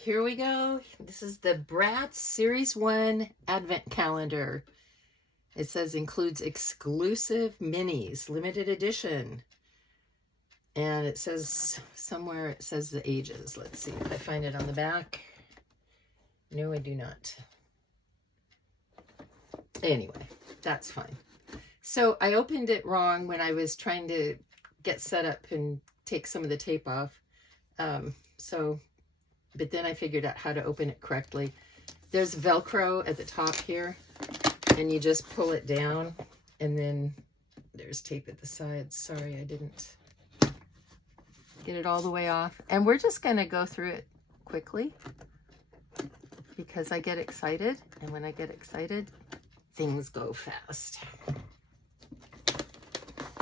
Here we go. This is the BRATZ Series 1 Advent Calendar. It says includes exclusive minis, limited edition. And it says somewhere, it says the ages. Let's see if I find it on the back. No, I do not. Anyway, that's fine. So I opened it wrong when I was trying to get set up and take some of the tape off. But then I figured out how to open it correctly. There's Velcro at the top here, and you just pull it down, and then there's tape at the sides. Sorry, I didn't get it all the way off. And we're just gonna go through it quickly because I get excited, and when I get excited, things go fast.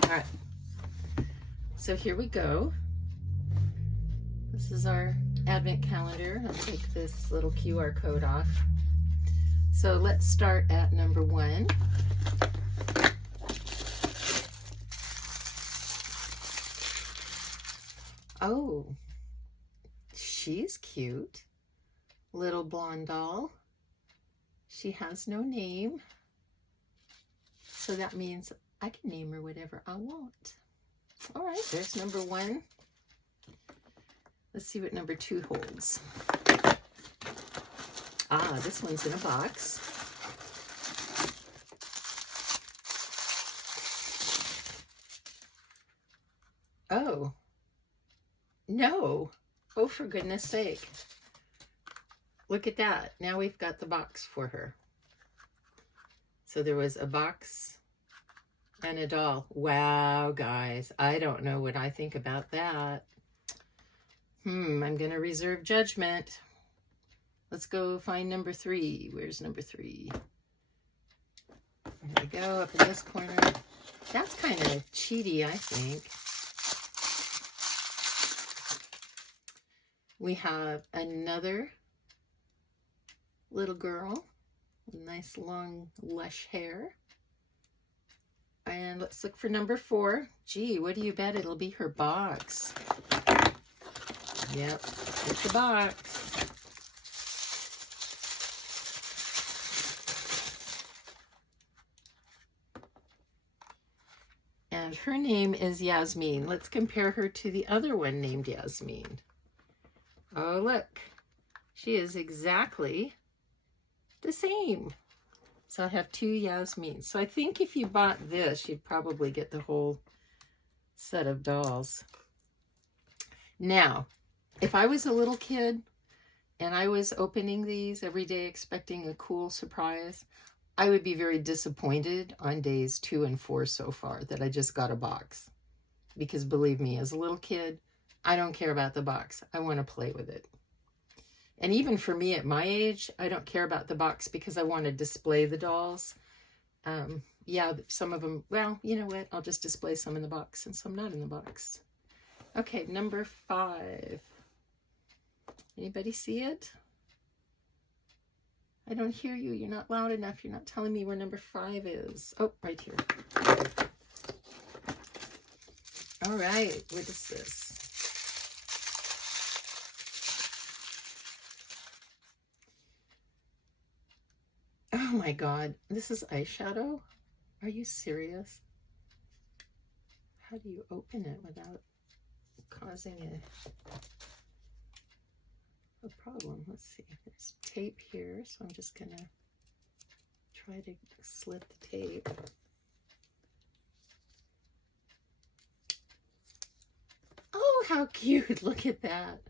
All right, so here we go. This is our Advent calendar. I'll take this little QR code off. So let's start at number 1. Oh, she's cute. Little blonde doll. She has no name. So that means I can name her whatever I want. All right, there's number 1. Let's see what number 2 holds. Ah, this one's in a box. Oh, no. Oh, for goodness sake. Look at that. Now we've got the box for her. So there was a box and a doll. Wow, guys. I don't know what I think about that. I'm going to reserve judgment. Let's go find number 3. Where's number 3? There we go, up in this corner. That's kind of cheaty, I think. We have another little girl with nice long lush hair. And let's look for number 4. Gee, what do you bet it'll be her box? Yep, it's the box. And her name is Yasmin. Let's compare her to the other one named Yasmin. Oh, look. She is exactly the same. So I have 2 Yasmins. So I think if you bought this, you'd probably get the whole set of dolls. Now, if I was a little kid and I was opening these every day expecting a cool surprise, I would be very disappointed on days 2 and 4 so far that I just got a box. Because believe me, as a little kid, I don't care about the box. I want to play with it. And even for me at my age, I don't care about the box because I want to display the dolls. Yeah, some of them, well, you know what? I'll just display some in the box and some not in the box. Okay, number 5. Anybody see it? I don't hear you. You're not loud enough. You're not telling me where number 5 is. Oh, right here. All right, what is this? Oh my God, this is eyeshadow? Are you serious? How do you open it without causing a problem? Let's see, there's tape here, so I'm just gonna try to slit the tape. Oh, how cute, look at that.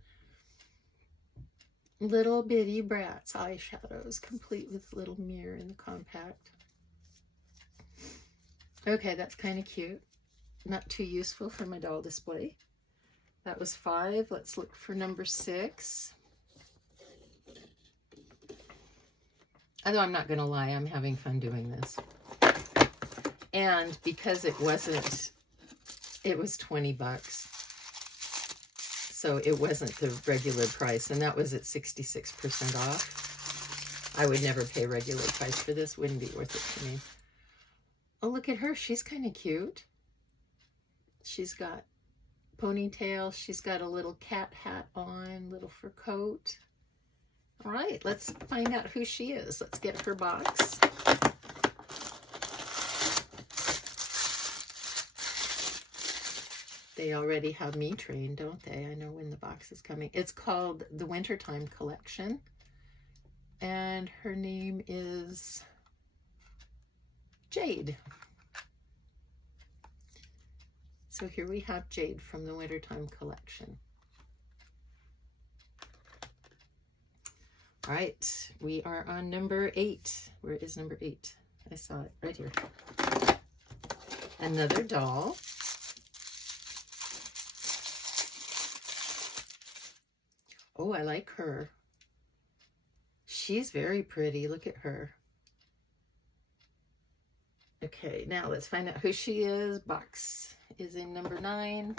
Little bitty BRATZ eyeshadows, complete with little mirror in the compact. Okay, that's kind of cute. Not too useful for my doll display. That was 5. Let's look for number 6. Although I'm not going to lie, I'm having fun doing this. And because it was 20 bucks. So it wasn't the regular price, and that was at 66% off. I would never pay regular price for this. Wouldn't be worth it to me. Oh, look at her. She's kind of cute. She's got ponytail. She's got a little cat hat on, little fur coat. All right, let's find out who she is. Let's get her box. They already have me trained, don't they? I know when the box is coming. It's called the Wintertime Collection. And her name is Jade. So here we have Jade from the Wintertime Collection. All right, we are on number 8. Where is number 8? I saw it right here. Another doll. Oh, I like her. She's very pretty. Look at her. Okay, now let's find out who she is. Box is in number 9.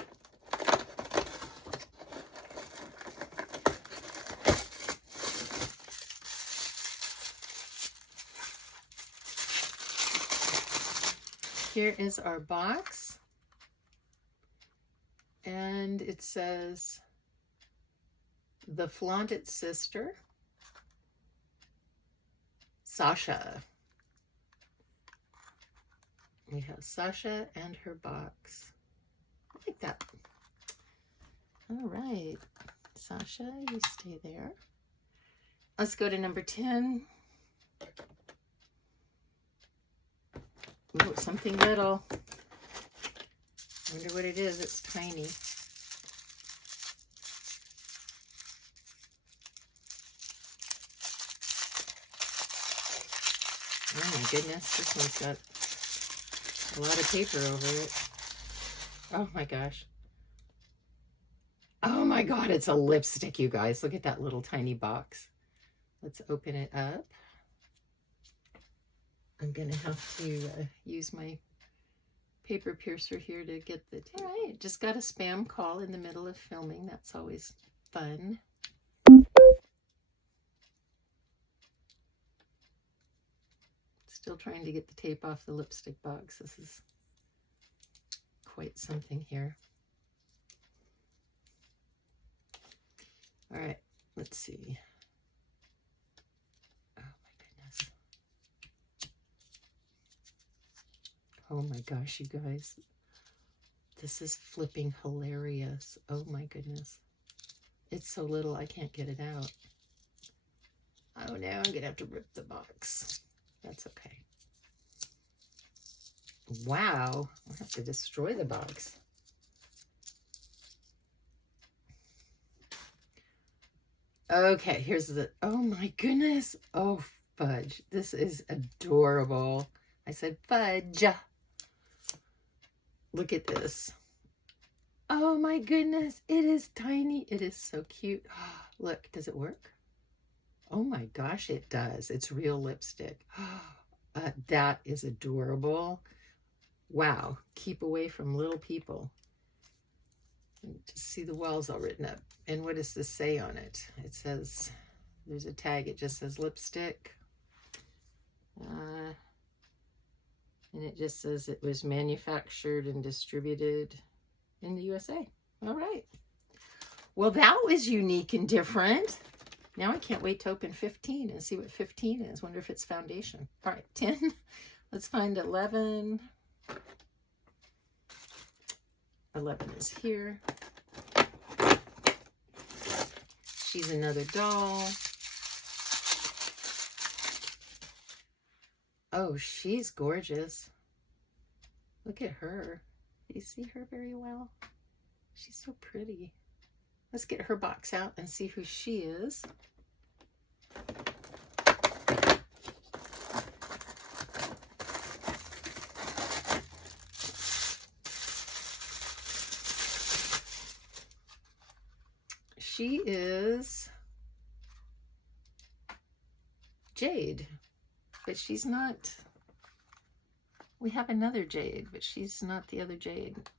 Here is our box. And it says, The Flaunted Sister, Sasha. We have Sasha and her box. I like that. All right, Sasha, you stay there. Let's go to number 10. Oh, something little. I wonder what it is. It's tiny. Oh my goodness, this one's got a lot of paper over it. Oh my gosh. Oh my God, it's a lipstick, you guys. Look at that little tiny box. Let's open it up. I'm going to have to use my paper piercer here to get the... All right, just got a spam call in the middle of filming. That's always fun. Still trying to get the tape off the lipstick box. This is quite something here. All right, let's see. Oh my goodness. Oh my gosh, you guys. This is flipping hilarious. Oh my goodness. It's so little I can't get it out. Oh no, I'm gonna have to rip the box. That's okay. Wow, I have to destroy the box. Okay, here's the, oh my goodness. Oh, fudge. This is adorable. I said fudge. Look at this. Oh my goodness. It is tiny. It is so cute. Look, does it work? Oh my gosh, it does. It's real lipstick. That is adorable. Wow. Keep away from little people. Just see the walls all written up. And what does this say on it? It says, there's a tag. It just says lipstick. And it just says it was manufactured and distributed in the USA. All right. Well, that was unique and different. Now I can't wait to open 15 and see what 15 is. Wonder if it's foundation. All right, 10. Let's find 11. 11 is here. She's another doll. Oh, she's gorgeous. Look at her. Do you see her very well? She's so pretty. Let's get her box out and see who she is. She is Jade, but she's not. We have another Jade, but she's not the other Jade.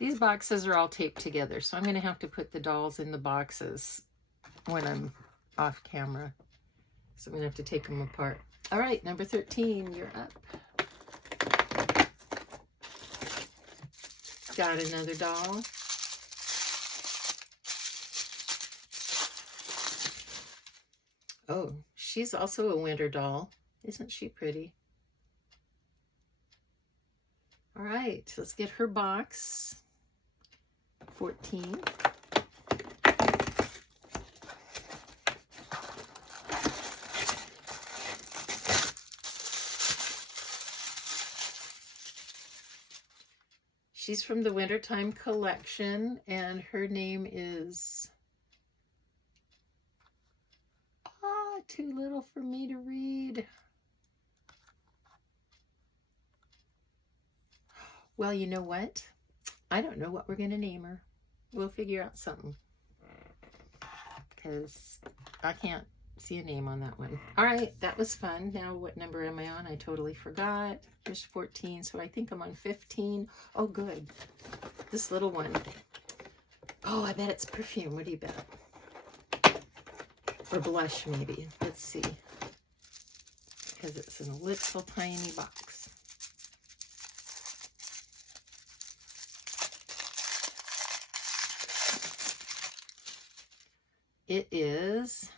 These boxes are all taped together, so I'm going to have to put the dolls in the boxes when I'm off camera. So I'm going to have to take them apart. All right, number 13, you're up. Got another doll. Oh, she's also a winter doll. Isn't she pretty? All right, let's get her box. 14. She's from the Wintertime collection, and her name is, too little for me to read. Well, you know what? I don't know what we're going to name her. We'll figure out something, because I can't see a name on that one. All right, that was fun. Now, what number am I on? I totally forgot. There's 14, so I think I'm on 15. Oh, good. This little one. Oh, I bet it's perfume. What do you bet? Or blush, maybe. Let's see. Because it's in a little tiny box. It is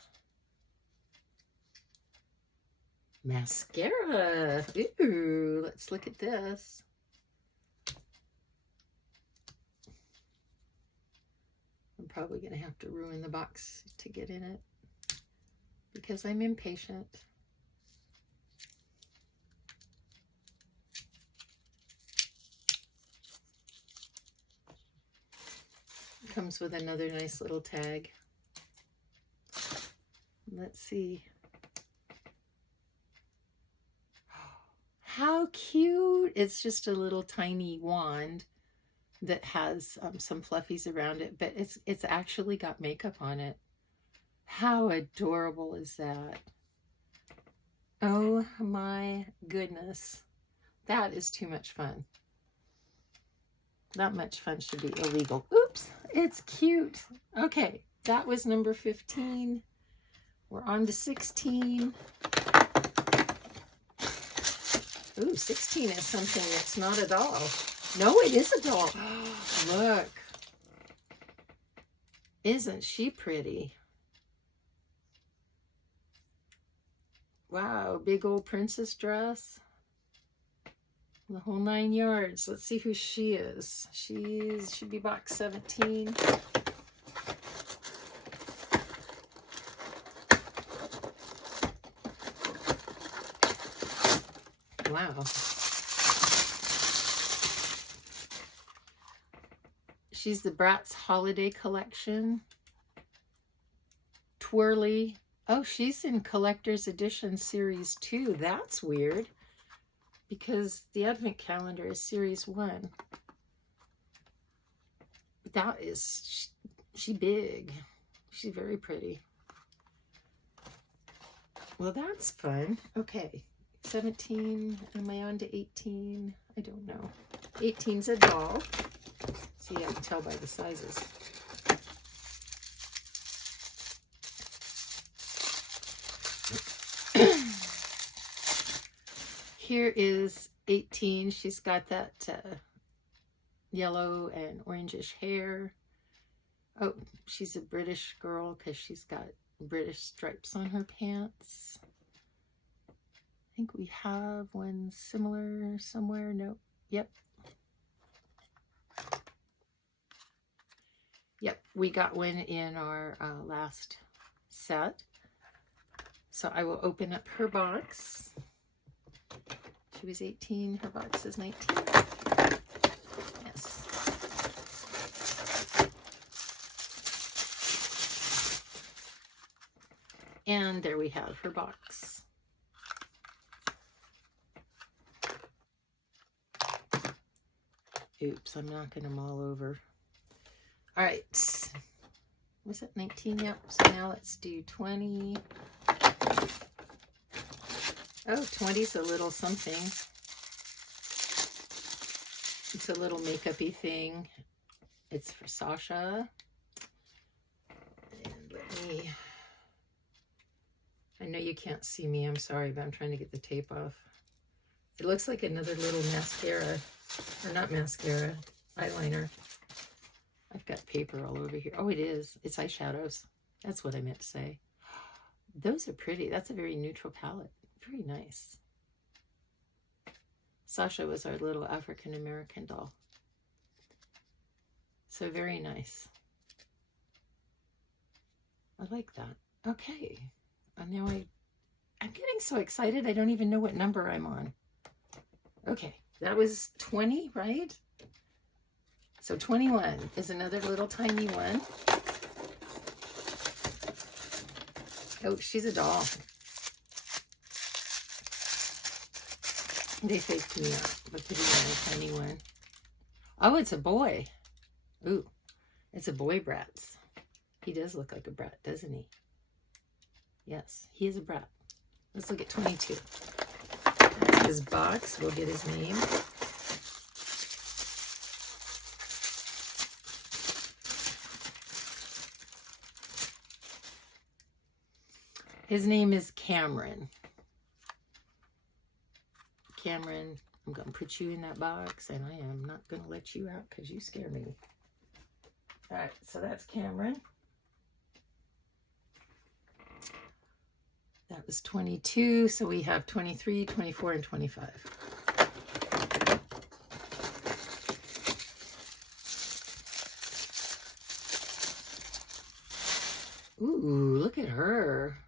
mascara. Ooh, let's look at this. I'm probably going to have to ruin the box to get in it, because I'm impatient. It comes with another nice little tag. Let's see. How cute. It's just a little tiny wand that has some fluffies around it, but it's actually got makeup on it. How adorable is that? Oh my goodness. That is too much fun. That much fun should be illegal. Oops, it's cute. Okay, that was number 15. We're on to 16. Ooh, 16 is something that's not a doll. No, it is a doll. Look. Isn't she pretty? Wow, big old princess dress. The whole 9 yards. Let's see who she is. She should be box 17. Wow. She's the BRATZ Holiday Collection. Twirly. Oh, she's in Collector's Edition Series 2. That's weird, because the Advent Calendar is Series 1. But that is, she big. She's very pretty. Well, that's fun. Okay, 17. Am I on to 18? I don't know. 18's a doll. See, I can tell by the sizes. Here is 18. She's got that yellow and orangish hair. Oh, she's a British girl because she's got British stripes on her pants. I think we have one similar somewhere. Nope. Yep. Yep, we got one in our last set. So I will open up her box. She was 18, her box is 19. Yes. And there we have her box. Oops, I'm knocking them all over. All right. Was it 19? Yep. So now let's do 20. Oh, 20's a little something. It's a little makeup-y thing. It's for Sasha. And let me... I know you can't see me. I'm sorry, but I'm trying to get the tape off. It looks like another little mascara. Or not mascara. Eyeliner. I've got paper all over here. Oh, it is. It's eyeshadows. That's what I meant to say. Those are pretty. That's a very neutral palette. Very nice. Sasha was our little African-American doll. So very nice. I like that. Okay. And now I'm getting so excited I don't even know what number I'm on. Okay. That was 20, right? So 21 is another little tiny one. Oh, she's a doll. They faked me out by putting on a tiny one. Oh, it's a boy. Ooh, it's a boy BRATZ. He does look like a brat, doesn't he? Yes, he is a brat. Let's look at 22. That's his box. We'll get his name. His name is Cameron. Cameron, I'm going to put you in that box, and I am not going to let you out because you scare me. All right, so that's Cameron. That was 22, so we have 23, 24, and 25. Ooh, look at her.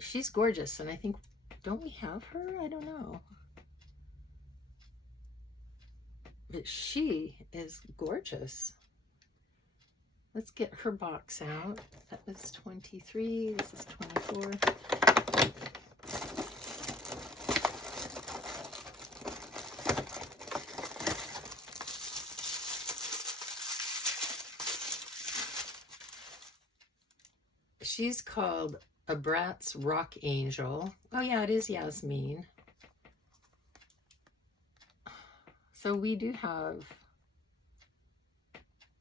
She's gorgeous, and I think, don't we have her? I don't know. But she is gorgeous. Let's get her box out. That was 23. This is 24. She's called a BRATZ Rock Angel. Oh yeah, it is Yasmin. So we do have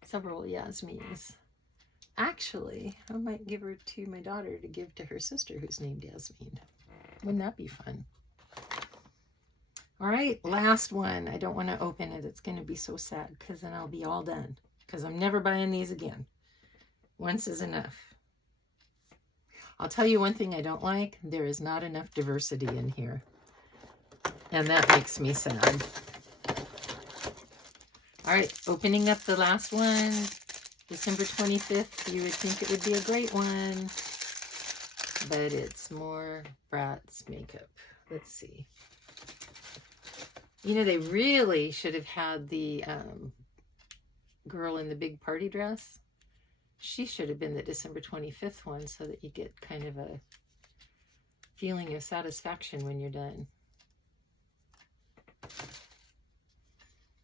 several Yasmins. Actually, I might give her to my daughter to give to her sister who's named Yasmin. Wouldn't that be fun? All right, last one. I don't want to open it. It's going to be so sad because then I'll be all done because I'm never buying these again. Once is enough. I'll tell you one thing I don't like. There is not enough diversity in here. And that makes me sad. All right, opening up the last one. December 25th. You would think it would be a great one. But it's more BRATZ makeup. Let's see. You know, they really should have had the girl in the big party dress. She should have been the December 25th one so that you get kind of a feeling of satisfaction when you're done.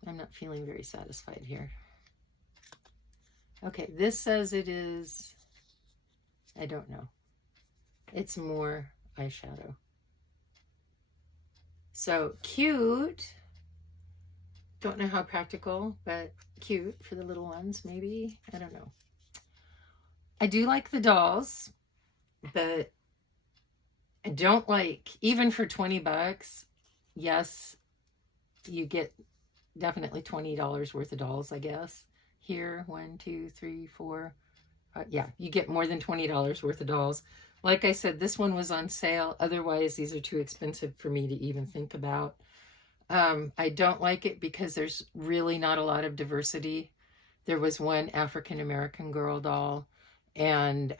I'm not feeling very satisfied here. Okay, this says it is, I don't know. It's more eyeshadow. So cute. Don't know how practical, but cute for the little ones, maybe. I don't know. I do like the dolls, but I don't like, even for 20 bucks, yes, you get definitely $20 worth of dolls, I guess. Here, 1, 2, 3, 4. Yeah, you get more than $20 worth of dolls. Like I said, this one was on sale. Otherwise, these are too expensive for me to even think about. I don't like it because there's really not a lot of diversity. There was one African-American girl doll, and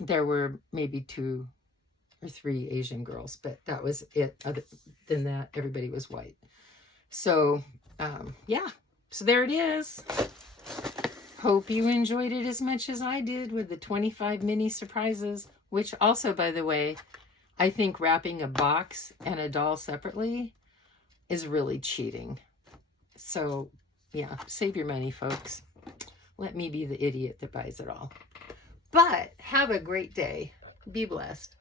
there were maybe 2 or 3 Asian girls, but that was it. Other than that, everybody was white. So, yeah. So there it is. Hope you enjoyed it as much as I did with the 25 mini surprises, which also, by the way, I think wrapping a box and a doll separately is really cheating. So, yeah, save your money, folks. Let me be the idiot that buys it all. But have a great day. Be blessed.